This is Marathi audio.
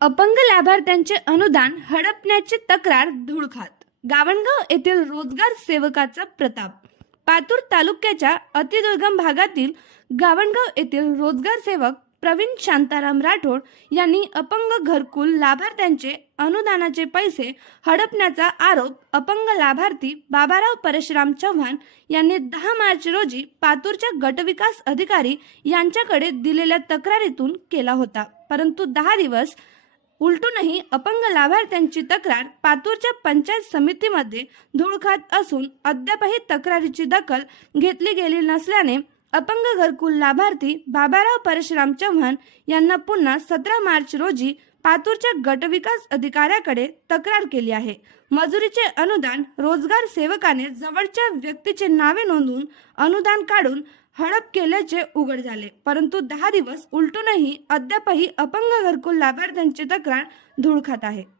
अपंग लाभार्थ्यांचे अनुदान हडपण्याची तक्रार धुळखात. गावणगाव येथील रोजगार सेवकाचा प्रताप. पातूर तालुक्याच्या अतिदुर्गम भागातील गावणगाव येथील रोजगार सेवक प्रवीण शांताराम राठोड यांनी अपंग घरकुल लाभार्थ्यांचे अनुदानाचे पैसे हडपण्याचा आरोप अपंग लाभार्थी बाबाराव परशुराम चव्हाण यांनी 10 मार्च रोजी पातूरच्या गटविकास अधिकारी यांच्याकडे दिलेल्या तक्रारीतून केला होता. परंतु 10 दिवस उलटूनही अपंग लाभार्थ्यांची तक्रार पातूरच्या पंचायत समितीमध्ये धुळखात असून अद्यापही तक्रारीची दखल घेतली गेली नसल्याने अपंग घरकुल लाभार्थी बाबाराव परशुराम चव्हाण यांना पुन्हा 17 मार्च रोजी पातूरच्या गटविकास अधिकाऱ्याकडे तक्रार केली आहे. मजुरीचे अनुदान रोजगार सेवकाने जवळच्या व्यक्तीचे नावे नोंदवून अनुदान काढून हडप केल्याचे उघड झाले. परंतु 10 दिवस उलटूनही अद्यापही अपंग घरकुल लाभार्थ्यांची तक्रार धुळखात आहे.